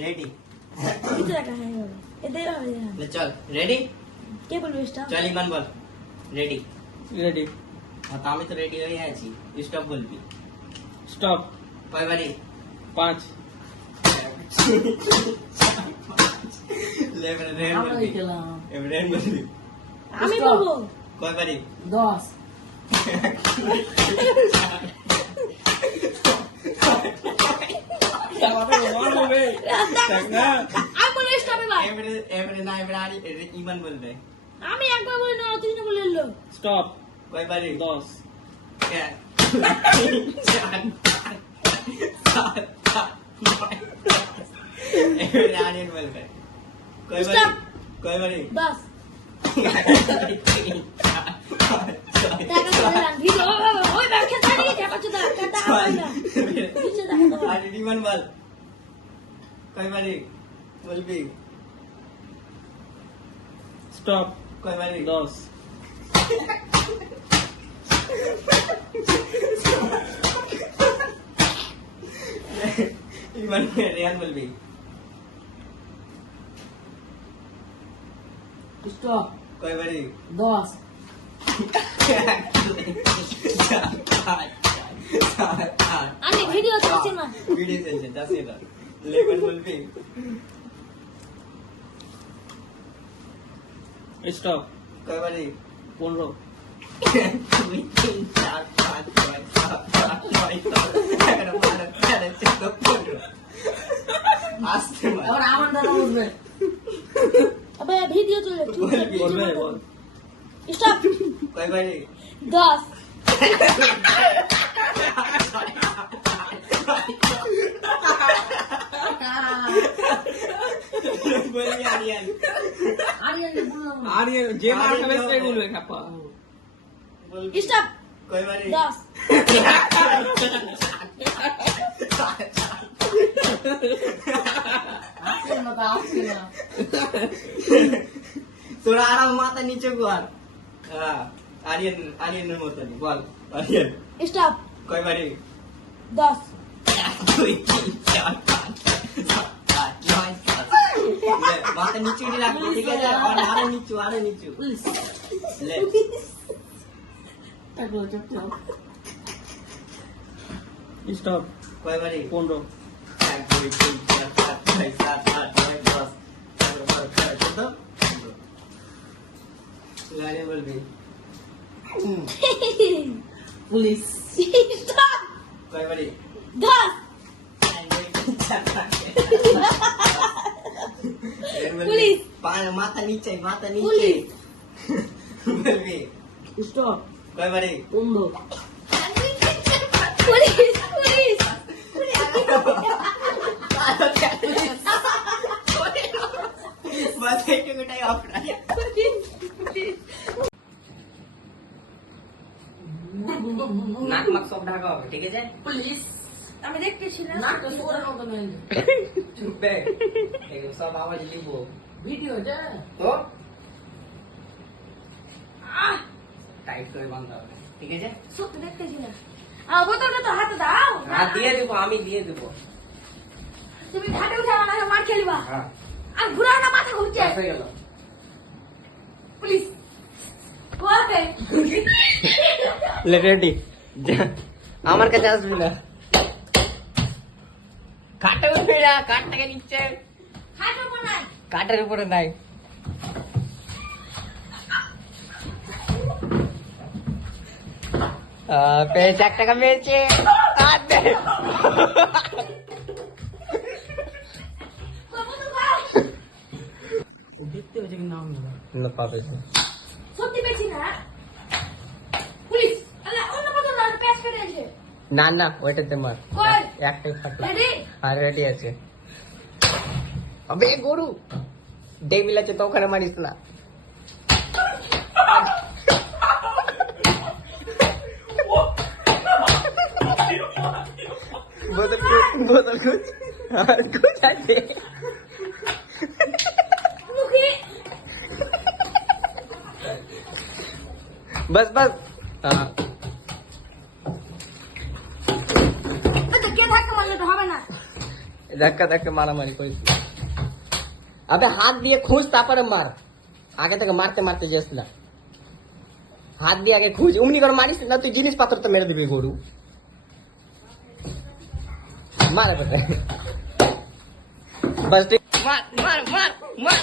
Ready কিছু দেখা হয় না এটাই হবে ले चल रेडी কে বলবে স্টপ चल ईमान बोल रेडी রেডি हाँ तो আমি তো রেডি হয়ে আছি স্টপ বলবি স্টপ কয়বারই 5 ले मेरे रेन আমরা বলবি খেলাম এবারে রেন বলবি আমি Stop. বলবো কয়বারই 10 আমাদের ওয়ান হবে দেখ না আমি বলে স্টপ এবার এবারে না এবারে আর ইমান বলবে আমি একবার বলে না তুই না বলে এলো স্টপ কয়বারই 10 क्या रानियन बोल कर कोई बारी Stop. कोई बारी 10 টাকা চলে যান ভিডিও ওই ব্যাংকে দাঁড়িয়ে টাকা চলে টাকা হয় না কিছু দেখা তো आज डिमांड बोल कोई बारी बोल भी স্টপ कोई बारी 10 डिमांड रियान बोल भी স্টপ कोई बारी 10 আমি ভিডিও করছি না वीडियो चलছে 10 এটা 11 बोल भी স্টপ कोई बारी 15 2 3 4 5 6 7 8 9 10 আস্তে মার এবার আমার দাদা বলবে আবে ভিডিও চলে বলবে বল স্টপ कोई बारी 10 बोल आर्यन আরিয়ান বললাম না। আর যে মার খাবে সে বলবে খাপা बोल স্টপ कोई बारी 10 আসছে না তা আসছে না थोड़ा आराम माथा नीचे कर हाँ आर्यन आर्यन में मत बोल आर्यन स्टॉप कोई बारी 10 2 3 4 5 7 8 9 ले माथा नीचे नहीं रखना ठीक है और आरे नीचे ले তাকলো চুপচাপ স্টপ कोई बारी 15 1 2 3 4 5 6 7 8 9 10 11 लाने बोल भी পুলিশ स्टॉप कोई बारी 10 पुलिस। माथा नीचे पुलिस। बोल भी স্টপ कोई बारी 15 पुलिस पुलिस बस एक मिनट ऑफ नाक मक सब ढाका होगा ठीक है পুলিশ আমি দেখতেছি না না তো সোরা মতো নেই चुप बे सब आवाज लिखो ভিডিও যা तो टाइट করে বাঁধা হবে ঠিক আছে সত্যি দেখতেছি না আর বোতলটা তো হাতে দাও হাত দিয়ে দেবো আমি দিয়ে দেবো তুমি ঘাটে উঠে আমার মার খেলিবা হ্যাঁ আর ঘুরাও না মাথা ঘুরছে হয়ে গেল পুলিশ কোয়াকে ले रेडी আমার কাছে আসবি না কাটের উপরে না কাটটাকে নিচে হাত উপর নাই কাটের উপরে নাই পেয়েছে 1 টাকা পেয়েছে আর দে দেখতে হচ্ছে কিন্তু আমি না পাবে সত্যি পেয়েছি না পুলিশ আল্লাহ অন্য বোতল দাও প্যাচ করে আছে না না ওইটাতে মার কই? একটাই ফাটে রেডি আর রেডি আছে আবে গরু ডেভিল আছে তো ওখানে মারিস না बोतल कुछ आगे মুখে बस बस हाँ তো কে ধাক্কা মারলে তো হবে না ধাক্কা ধাক্কা মারামারি করিস না। আবে হাত দিয়ে খুঁজ তারপরে মার, আগে থেকে মারতে মারতে যাচ্ছিলাম, হাত দিয়ে আগে খুঁজ, অমনি করে মারিস না, তুই জিনিসপত্র তো মেরে দিবি গরু। মার বেটা, বাস মার মার মার মার